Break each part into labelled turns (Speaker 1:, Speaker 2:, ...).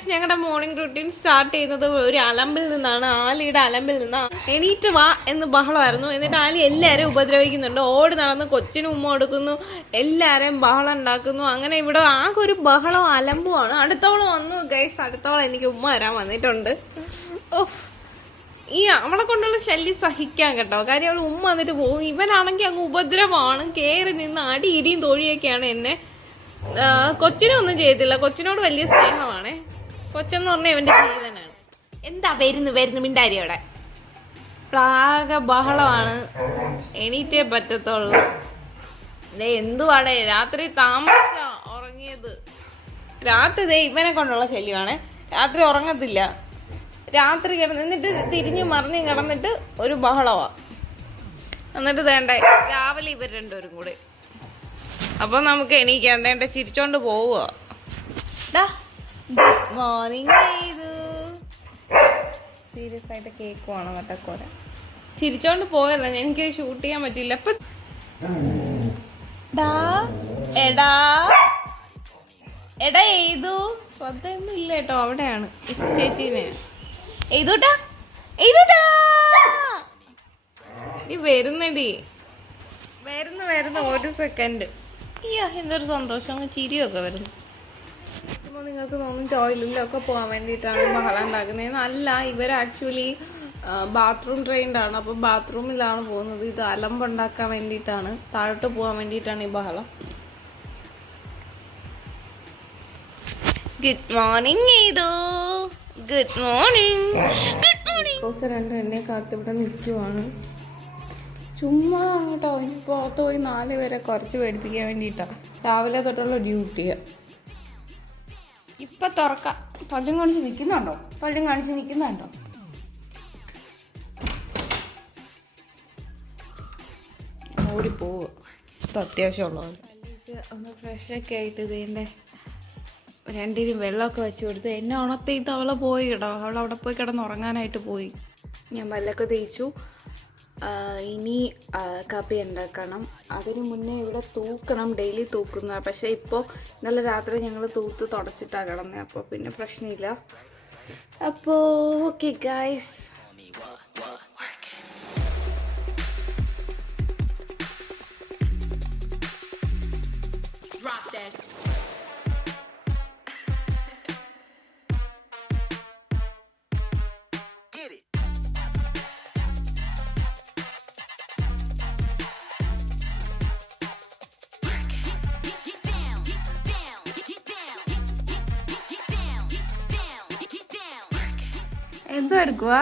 Speaker 1: Guys ഞങ്ങളുടെ morning routine start ചെയ്യുന്നത് ഒരു അലമ്പിൽ നിന്നാണ്. ആലിയുടെ അലമ്പിൽ നിന്നാണ് എണീറ്റ് വാ എന്ന് ബഹളമായിരുന്നു. എന്നിട്ട് ആലി എല്ലാവരെയും ഉപദ്രവിക്കുന്നുണ്ട്. ഓട് നടന്ന് കൊച്ചിന് ഉമ്മ കൊടുക്കുന്നു. എല്ലാവരെയും ബഹളം ഉണ്ടാക്കുന്നു. അങ്ങനെ ഇവിടെ ആകെ ഒരു ബഹളം അലമ്പുമാണ് അടുത്തോളം വന്നു. ഗൈസ് അടുത്തോളം എനിക്ക് ഉമ്മ വരാൻ വന്നിട്ടുണ്ട്. ഓഹ് ഈ അവളെ കൊണ്ടുള്ള ശല്യം സഹിക്കാൻ കേട്ടോ. കാര്യം അവൾ ഉമ്മ വന്നിട്ട് പോകും. ഇവനാണെങ്കിൽ അങ്ങ് ഉപദ്രവമാണ്. കയറി നിന്ന് അടി ഇടിയും തോഴിയൊക്കെയാണ് എന്നെ ആ, കൊച്ചിനൊന്നും ചെയ്തില്ല കൊച്ചിനോട് വലിയ സ്നേഹമാണേ. കൊച്ചെന്ന് പറഞ്ഞാൽ ഇവന്റെ ജീവനാണ്. എന്താ വരുന്നു വരുന്നു മിണ്ടാരി അവിടെ. പ്ലാക ബഹളമാണ്. എണീറ്റേ പറ്റത്തുള്ളൂ. എന്തുവാടേ രാത്രി താമസിച്ച ഉറങ്ങിയത്. രാത്രി ദേ ഇവനെ കൊണ്ടുള്ള ശല്യമാണ്. രാത്രി ഉറങ്ങത്തില്ല. രാത്രി കിടന്ന് എന്നിട്ട് തിരിഞ്ഞു മറിഞ്ഞ് കിടന്നിട്ട് ഒരു ബഹളമാ എന്നിട്ട് വേണ്ട രാവിലെ ഇവർ രണ്ടുപേരും കൂടെ. അപ്പൊ നമുക്ക് എണീക്കാം വേണ്ട ചിരിച്ചോണ്ട് പോവുക. മോർണിംഗ് ചെയ്തു സീരിയസ് ആയിട്ട് കേക്ക് വേണം വട്ടക്കോര ചിരിച്ചോണ്ട് പോയല്ല എനിക്ക് ഷൂട്ട് ചെയ്യാൻ പറ്റില്ല അപ്പൊ എടാ. എടാ എയ്തു. ശ്രദ്ധയൊന്നും ഇല്ല കേട്ടോ. അവിടെയാണ്. ചേച്ചീനെ. എഴുതൂട്ടാ എയ്തൂട്ടാ. ഈ വരുന്നടി. വരുന്നു വരുന്നു. ഒരു സെക്കൻഡ് അയ്യോ എന്തൊരു സന്തോഷം. അങ്ങ് ചിരിയൊക്കെ വരുന്നു. അപ്പോൾ നിങ്ങൾക്ക് തോന്നും ടോയ്ലറ്റിലൊക്കെ പോകാൻ വേണ്ടിയിട്ടാണ് ബഹളം ഉണ്ടാക്കുന്നത്. അല്ല ഇവർ ആക്ച്വലി ബാത്റൂം ട്രെയിൻഡ് ആണ്. അപ്പോൾ ബാത്റൂമിലാണ് പോകുന്നത്. ഇത് അലമ്പുണ്ടാക്കാൻ വേണ്ടിയിട്ടാണ്. താഴോട്ട് പോകാൻ വേണ്ടിയിട്ടാണ് ഈ ബഹളം. ഗുഡ് മോർണിംഗ് ഏതോ. ഗുഡ് മോർണിംഗ് ഗുഡ് ദിവസം രണ്ടും എന്നെ കാത്തിവിടെ നിൽക്കുവാണ്. ചുമ്മാ കേട്ടോ പുറത്ത് പോയി നാല് പേരെ കുറച്ച് പേടിപ്പിക്കാൻ വേണ്ടിയിട്ടാണ് രാവിലെ തൊട്ടുള്ള ഡ്യൂട്ടിയാ ഇപ്പൊ തുറക്കാം. പല്ലും കാണിച്ച് നിൽക്കുന്നുണ്ടോ? പല്ലും കാണിച്ച് നിൽക്കുന്നുണ്ടോ? ഓടി പോവുക അത്യാവശ്യമുള്ള പോലെ ഒന്ന് ഫ്രഷൊക്കെ ആയിട്ട് ഇതിന്റെ രണ്ടിനും വെള്ളമൊക്കെ വെച്ച് കൊടുത്ത് എന്നെ ഉണർത്തിയിട്ട് അവളെ പോയി കേട്ടോ അവൾ അവിടെ പോയി കിടന്ന് ഉറങ്ങാനായിട്ട് പോയി. ഞാൻ വല്ലൊക്കെ തേച്ചു. ഇനി കപ്പി ഉണ്ടാക്കണം. അതിന് മുന്നേ ഇവിടെ തൂക്കണം ഡെയിലി തൂക്കുന്ന. പക്ഷെ ഇപ്പോൾ നല്ല രാത്രി ഞങ്ങൾ തൂത്ത് തുടച്ചിട്ടാണ് കിടന്നത് അപ്പോൾ പിന്നെ പ്രശ്നമില്ല. അപ്പോൾ ഓക്കെ ഗായ്സ്
Speaker 2: Get
Speaker 1: എന്തോ എടുക്കുക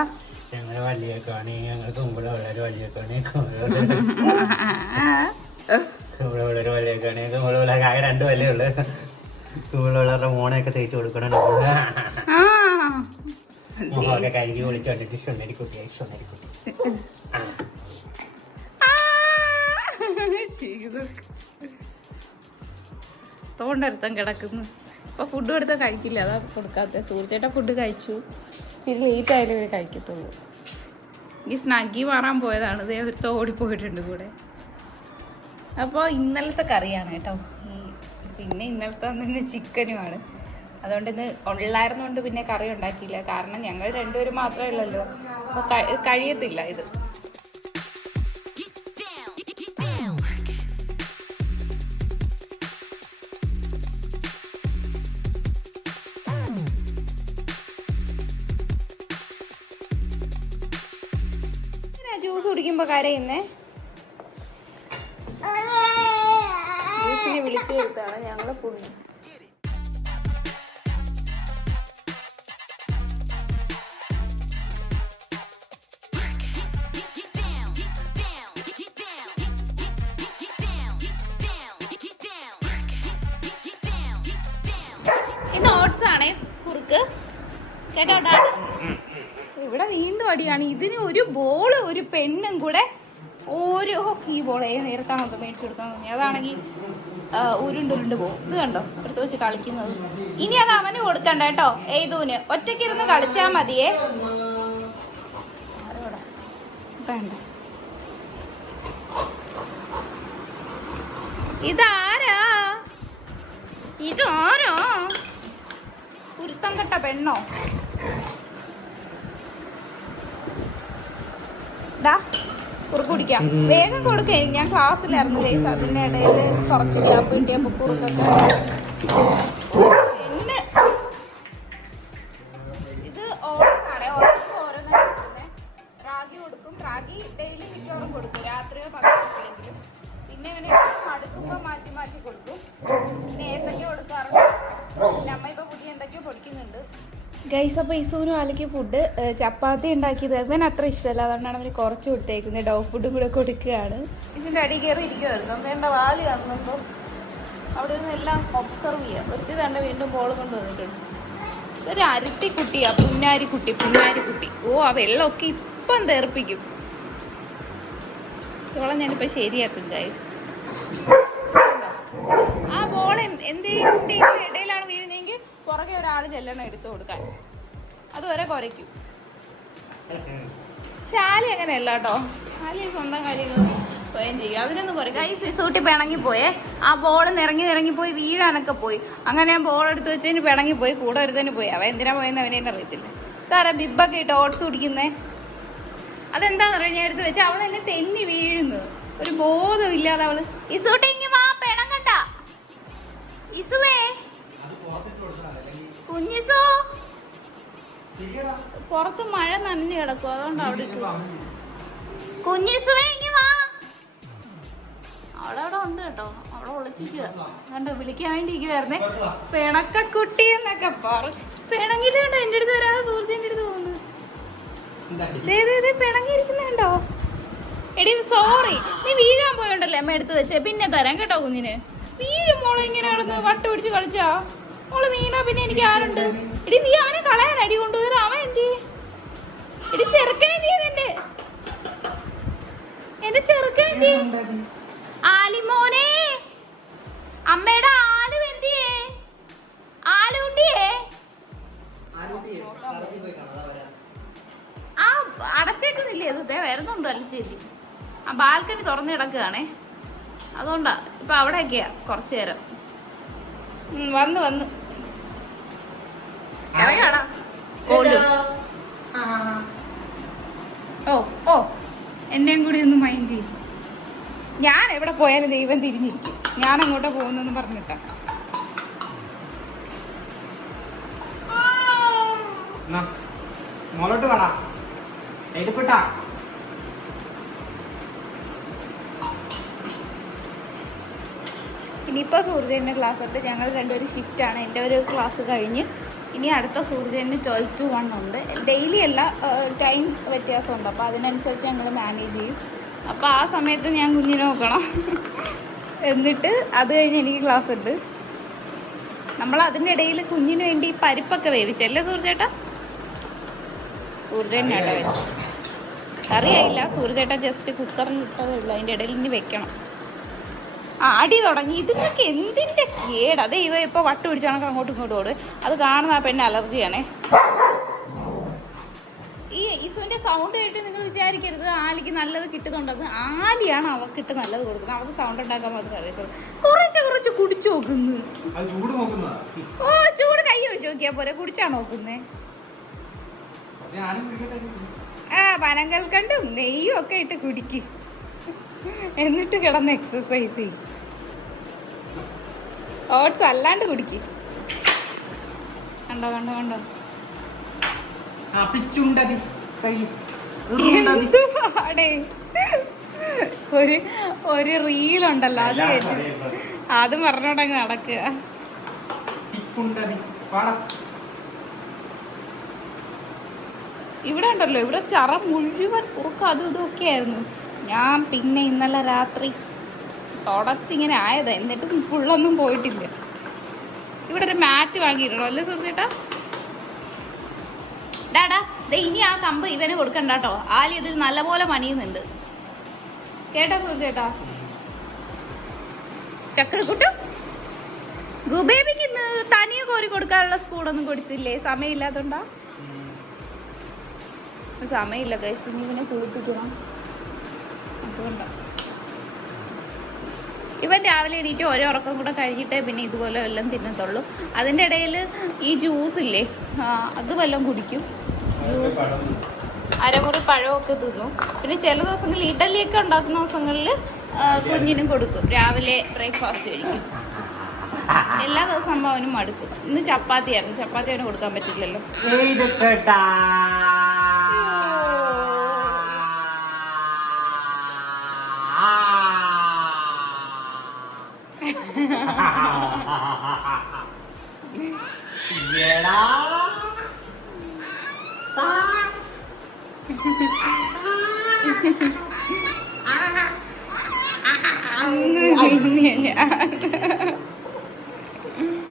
Speaker 3: ഞങ്ങൾ വള്ളിയേക്കാണ് ഞങ്ങൾ കുമ്പള വളരെ വള്ളിയേക്കാണ് കുമ്പള വളരെ വള്ളിയേക്കാണ് കുമ്പള വളരെ ആകെ രണ്ട് വല്ലേ ഉള്ളു. കുമ്പള വളരെ മോണയൊക്കെ തേച്ച് കൊടുക്കണം
Speaker 1: ആ.
Speaker 3: മുഖമൊക്കെ കഴുകി വിളിച്ചു കണ്ടിട്ട് ഷൊന്നരി കുട്ടിയായി ഷൊന്നരി കുട്ടി.
Speaker 1: തോണ്ടടുത്തം കിടക്കുന്നു. ഇപ്പൊ ഫുഡ് കൊടുത്താൽ കഴിക്കില്ല. അതാ കൊടുക്കാത്ത. സൂര്യച്ചേട്ടൻ ഫുഡ് കഴിച്ചു. ഇച്ചിരി ലേറ്റ് ആയാലും ഇവർ കഴിക്കത്തുള്ളൂ. ഈ സ്നഗ്ഗി മാറാൻ പോയതാണ്. ഇതേ ഒരു തോടി ഓടിപ്പോയിട്ടുണ്ട് കൂടെ. അപ്പോൾ ഇന്നലത്തെ കറിയാണ് കേട്ടോ. ഈ പിന്നെ ഇന്നലത്തെ തന്നെ ചിക്കനുമാണ്. അതുകൊണ്ട് ഇന്ന് ഉള്ളായിരുന്നുകൊണ്ട് പിന്നെ കറി ഉണ്ടാക്കിയില്ല. കാരണം ഞങ്ങൾ രണ്ടുപേരും മാത്രമേ ഉള്ളല്ലോ. അപ്പോൾ കഴിയത്തില്ല ഇത്. ജ്യൂസ് കുടിക്കുമ്പോ കരയുന്നേ ജ്യൂസിനെ വിളിച്ചു വരുത്താണ് ഞങ്ങൾ ഫുഡ് ഇത് ഓട്സ് ആണേ കുറുക്ക്. കേട്ടോ ഡാഡി? ഇവിടെ വീണ്ടും അടിയാണ്. ഇതിന് ഒരു ബോൾ ഒരു പെണ്ണും കൂടെ ഓരോ ഈ ബോൾ ഏത് നേരത്താണോ മേടിച്ചു കൊടുക്കാൻ തോന്നി അതാണെങ്കിൽ ഉരുണ്ടുരുണ്ട് പോകും. ഇത് കണ്ടോ? എടുത്ത് വെച്ച് കളിക്കുന്നത്. ഇനി അത് അവന് കൊടുക്കണ്ട കേട്ടോ. ഏതൂന് ഒറ്റയ്ക്കിരുന്ന് കളിച്ചാ മതിയേ. ഇതാരാ? ഇതാരാ?
Speaker 2: ഉരുത്തം കെട്ട പെണ്ണോ? ഡാ കുറുക്ക് കുടിക്കാം. വേഗം കൊടുക്കേ. ഞാൻ ക്ലാസ്സിലായിരുന്നു ഗൈസ്. അതിന്റെ ഇടയിൽ കുറച്ച് ഗ്യാപ്പ് കിട്ടിയപ്പോൾ കുറുക്കൊക്കെ പിന്നെ ഇത് ഓരോന്നാണേ ഓരോന്നും ഓരോന്നാണ് കൊടുക്കുന്നത് റാഗി കൊടുക്കും. റാഗി ഡെയിലി മിക്കവാറും കൊടുക്കും. രാത്രിയോ പകലെങ്കിലും പിന്നെ ഇങ്ങനെ അടുക്കുമ്പോൾ മാറ്റി മാറ്റി കൊടുക്കും. പിന്നെ ഏതൊക്കെ കൊടുക്കാറുണ്ട്. പിന്നെ അമ്മ ഇപ്പൊ പുതിയ എന്തൊക്കെയോ പൊടിക്കുന്നുണ്ട്. ഗൈസ് അപ്പോൾ ഇസൂനും ആലയ്ക്ക് ഫുഡ് ചപ്പാത്തി ഉണ്ടാക്കിയത്. അവൻ അത്ര ഇഷ്ടമല്ല. അതുകൊണ്ടാണ് അവന് കുറച്ച് കൊടുത്തേക്കുന്നത്. ഡോ ഫുഡും കൂടെ കൊടുക്കുകയാണ്. ഇതിന്റെ അടി കയറി ഇരിക്കുമായിരുന്നു വേണ്ട വാൽ കാണുമ്പോൾ അവിടെ നിന്ന് എല്ലാം ഒബ്സർവ് ചെയ്യുക ഒരുത്തി തന്നെ വീണ്ടും ബോൾ കൊണ്ടുവന്നിട്ടുണ്ട് ഒരു അരുത്തി കുട്ടിയാ പുന്നാരി കുട്ടി പുന്നാരി കുട്ടി ഓ ആ വെള്ളമൊക്കെ ഇപ്പം തെറിപ്പിക്കും. ഇവളെ ഞാനിപ്പോൾ ശരിയാക്കും ഗൈസ് ആ ബോൾ എന്തേ പുറകെ ഒരാൾ ചെല്ലണം എടുത്തു കൊടുക്കാൻ. അതുവരെ കുരയ്ക്കും ശാലി അങ്ങനെയല്ല കേട്ടോ. ശാലി സ്വന്തം കാര്യം സ്വയം ചെയ്യും അതിനൊന്നും കുറേ കൈ സിസൂട്ടി പിണങ്ങി പോയേ. ആ ബോൾ നിറങ്ങി നിറങ്ങി പോയി വീഴാനൊക്കെ പോയി. അങ്ങനെ ഞാൻ ബോൾ എടുത്ത് വെച്ചതിന് പിണങ്ങി പോയി കൂടെ ഒരുത്തന്നെ പോയി. അവൻ എന്തിനാ പോയെന്ന് അവനെ തന്നെ അറിയത്തില്ല. താറ ബിബൊക്കെ ഇട്ട് ഓട്സ് കുടിക്കുന്നേ? അതെന്താന്നറിയാം ഞാൻ എടുത്ത് വെച്ചാൽ അവൾ എന്നെ തെന്നി വീഴുന്നത്. ഒരു ബോധമില്ലാതെ അവൾ. ഇസൂട്ടി കുഞ്ഞിസു പുറത്ത് മഴ നനഞ്ഞു കിടക്കും അതുകൊണ്ട് അവിടെ കുഞ്ഞിസുവേ ഇങ്ങി വാ. അവളവിടെ ഉണ്ട് കേട്ടോ. അവളെ ഒളിച്ചിരിക്കുക കണ്ടോ വിളിക്കാൻ വേണ്ടി ഇരിക്കുവായിരുന്നേ പിണക്കക്കുട്ടി എന്നൊക്കെ പറഞ്ഞു പിണങ്ങിലുണ്ടോ എന്റെ അടുത്ത് വരാതെ സൂർജിന്റെ അടുത്ത് പോകുന്നു. ദേ, ദേ, ദേ, പിണങ്ങിയിരിക്കുന്നുണ്ടോ എടി സോറി നീ വീഴാൻ പോയോണ്ടല്ലേ അമ്മ എടുത്ത് വെച്ചേ? പിന്നെ തരാം കേട്ടോ കുഞ്ഞിന്. വീഴും മോളെ ഇങ്ങനെ കിടന്ന് വട്ട് പിടിച്ച് കളിച്ചാ. മോൾ വീണാ പിന്നെ എനിക്ക് ആരുണ്ട്? എടി നീ അവനെ കളയാൻ അടി കൊണ്ടുപോയത് അവൻ എന്ത്? എടി ചെറുക്കനെ നീ എന്റെ എന്റെ ചെറുക്കൻ എന്തി? ആലിമോനെ അമ്മയുടെ ആലു എന്തിയേ ആലുണ്ടിയേ ആ അടച്ചേക്കുന്നില്ലേ? അത് ദേ വരുന്നുണ്ടോ അലിച്ചേരി ആ ബാൽക്കണി തുറന്നു കിടക്കുകയാണേ. അതുകൊണ്ടാ ഇപ്പൊ അവിടെയൊക്കെയാ കുറച്ചു നേരം. വന്ന് വന്ന്. ഇറങ്ങാടാ. ഓ ഓ. എന്നെയും കൂടി ഒന്ന് മൈൻഡ് ചെയ്യും. ഞാൻ എവിടെ പോയാലും ദൈവം തിരിഞ്ഞിരിക്കും. ഞാൻ അങ്ങോട്ട് പോകുന്നെന്ന് പറഞ്ഞിട്ടാ.
Speaker 4: മോളോട്ട് വേടാ. എടുപ്പിട്ടാ
Speaker 2: ഇനിയിപ്പോൾ സൂര്യജന്റെ ക്ലാസ് ഉണ്ട് ഞങ്ങൾ രണ്ടുപേരും ഷിഫ്റ്റാണ് എന്റെ ഒരു ക്ലാസ് കഴിഞ്ഞ്. ഇനി അടുത്ത സൂര്യജന് ട്വൽവ് ടു വൺ ഉണ്ട്. ഡെയിലി അല്ല ടൈം വ്യത്യാസമുണ്ട്. അപ്പോൾ അതിനനുസരിച്ച് ഞങ്ങൾ മാനേജ് ചെയ്യും. അപ്പോൾ ആ സമയത്ത് ഞാൻ കുഞ്ഞിനെ നോക്കണം. എന്നിട്ട് അത് കഴിഞ്ഞ് എനിക്ക് ക്ലാസ് ഉണ്ട്. നമ്മൾ അതിന്റെ ഇടയിൽ കുഞ്ഞിന് വേണ്ടി പരിപ്പൊക്കെ വേവിച്ചല്ലേ സൂര്യചേട്ടാ സൂർജേട്ടനാട്ടോ വെച്ചത് അറിയായില്ല സൂർജേട്ട ജസ്റ്റ് കുക്കറിൽ ഇട്ടതേ ഉള്ളൂ. അതിന്റെ ഇടയിൽ ഇനി വെക്കണം. ആ അടി തുടങ്ങി. ഇതിനൊക്കെ എന്തിന്റെ കേട്? അതെ ഇത് ഇപ്പൊ വട്ട് കണക്ക് അങ്ങോട്ടും ഇങ്ങോട്ടും ഓട്. അത് കാണുന്ന ആ പെണ്ണ് അലർജിയാണേ. ഈ ഇസുവിന്റെ സൗണ്ട് കേട്ട് നിങ്ങൾ വിചാരിക്കരുത്. ആലിക്ക് നല്ലത് കിട്ടുന്നുണ്ടെന്ന്. ആലിയാണ് അവൾക്കിട്ട് നല്ലത് കൊടുക്കുന്നത്. അവൾക്ക് സൗണ്ട് ഉണ്ടാക്കാൻ മാത്രമേ അറിയത്തുള്ളൂ. കുറച്ച് കുറച്ച് കുടിച്ചു നോക്കുന്നു. ഓ ചൂട് കൈ ഒഴിച്ച് നോക്കിയാ പോരെ. കുടിച്ചാ നോക്കുന്നേ. ആ പനങ്കൽ കണ്ടും നെയ്യും ഒക്കെ ഇട്ട് കുടിക്ക്. എന്നിട്ട് കിടന്ന് എക്സസൈസ് ചെയ്യും. ഓട്സ് അല്ലാണ്ട് കുടിക്ക്. കണ്ടോ കണ്ടോ കണ്ടോ? ഒരു ഒരു റീലുണ്ടല്ലോ അത് കേട്ട്. അത് പറഞ്ഞോണ്ടങ്ങ് നടക്കുക ഇവിടെ ഉണ്ടല്ലോ ഇവിടെ ചറ മുഴുവൻ കുറുക്ക അതും ഇതും ഒക്കെ ആയിരുന്നു. ഞാൻ പിന്നെ ഇന്നലെ രാത്രി തുടച്ചിങ്ങനെ ആയതാ. എന്നിട്ടും ഫുള്ളൊന്നും പോയിട്ടില്ല. ഇവിടെ ഒരു മാറ്റ് വാങ്ങിയിട്ടോ അല്ലേ സുഹൃത്തേട്ടാ ഡാടാ ദേ ഇനി ആ കമ്പ് ഇവന് കൊടുക്കണ്ട കേട്ടോ ആലി ഇതിൽ നല്ലപോലെ പണിയുന്നുണ്ട്. കേട്ടോ സുഹൃത്തേട്ടാ ചക്കരക്കുട്ടും ഗുബേബിക്ക് ഇന്ന് തനിയെ കോരി കൊടുക്കാനുള്ള സ്പൂണൊന്നും കൊടുത്തില്ലേ സമയമില്ലാത്തോണ്ടാ? സമയമില്ല കഴിച്ചു ഇവനെ കുളിപ്പിക്കണം. ഇവൻ രാവിലെ എണീറ്റ് ഓരോ ഉറക്കം കൂടെ കഴിഞ്ഞിട്ടേ പിന്നെ ഇതുപോലെ വല്ലതും തിന്നത്തുള്ളൂ. അതിന്റെ ഇടയിൽ ഈ ജ്യൂസ് ഇല്ലേ അത് വല്ലതും കുടിക്കും. ജ്യൂസ് അരമുറി പഴമൊക്കെ തിന്നു. പിന്നെ ചില ദിവസങ്ങളിൽ ഇഡലിയൊക്കെ ഉണ്ടാക്കുന്ന ദിവസങ്ങളിൽ കുഞ്ഞിനും കൊടുക്കും. രാവിലെ ബ്രേക്ക്ഫാസ്റ്റ് കഴിക്കും. എല്ലാ ദിവസവും അമ്മ അവനും മടുക്കും. ഇന്ന് ചപ്പാത്തിയായിരുന്നു. ചപ്പാത്തി അവന് കൊടുക്കാൻ പറ്റില്ലല്ലോ.
Speaker 3: എഴുതട്ടാ എടാ